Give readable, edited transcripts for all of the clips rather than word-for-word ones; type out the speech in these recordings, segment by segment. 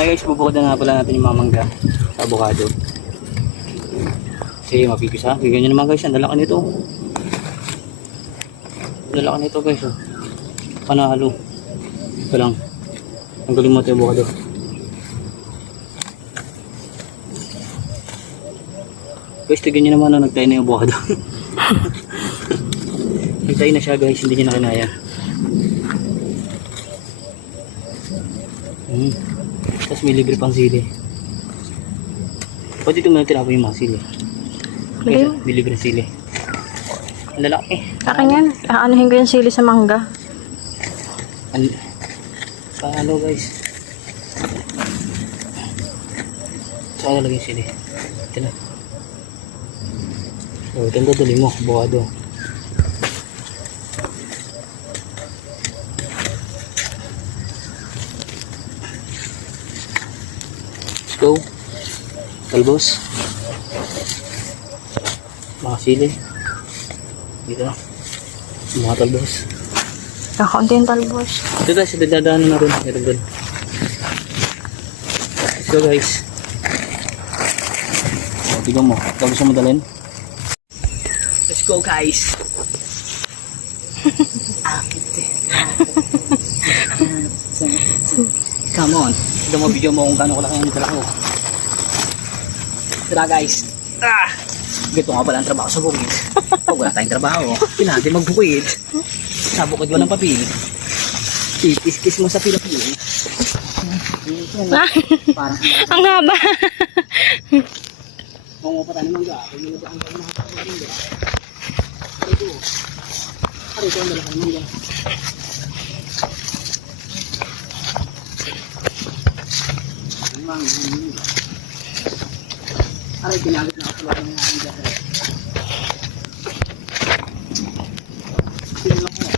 Ay guys, bubukod na nga pala natin yung mamangga sa avocado. Kasi mapipis ha. Ganyan naman guys, ang lalaki nito. Ang lalaki nito guys. Oh. Panalo. Ito lang. Ang galing mo ito yung avocado. Guys, tignan nyo naman nagtayo na yung avocado. Nagtayo na siya guys, hindi nyo na kinaya. Tapos may libre pang sili. Pwede ito muna tinapon yung mga sili. Guys, may libre sili. Ang lalaki. Akin yan. Aanuhin ko yung sili sa mangga. Paano guys? Saan nalagay yung sili? Ito na. So, ito ang dadali mo, avocado. Let's go. Talbos. Mga sili. Dito. Mga talbos. Kakaunti yung talbos. Ito guys, dadaanan na rin. Ito doon. Let's go guys. So, tignan mo. Tapos mo dalhin. Let's go guys. Come on. Tignan mo video mo kung gano'n ko lang yung dala ko. Tara guys. Gito nga pala ang trabaho sa bukid. Pag wala tayong trabaho, kailangan natin magbukid. Sa bukid walang papel. Kis-kis mo sa pilapil. Parang ang haba. kung mapatan naman ka, kung yung ang gawin nakapagpapalin ka. Ito. Ito ang dalakan naman ka. Aray, ginagit na ako lang ng mga dyan. Sino lang ko?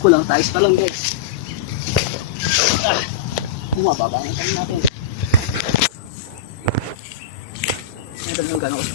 Kulang tayo pa lang guys. Bumababa na tayo natin. Ito yung gano'n.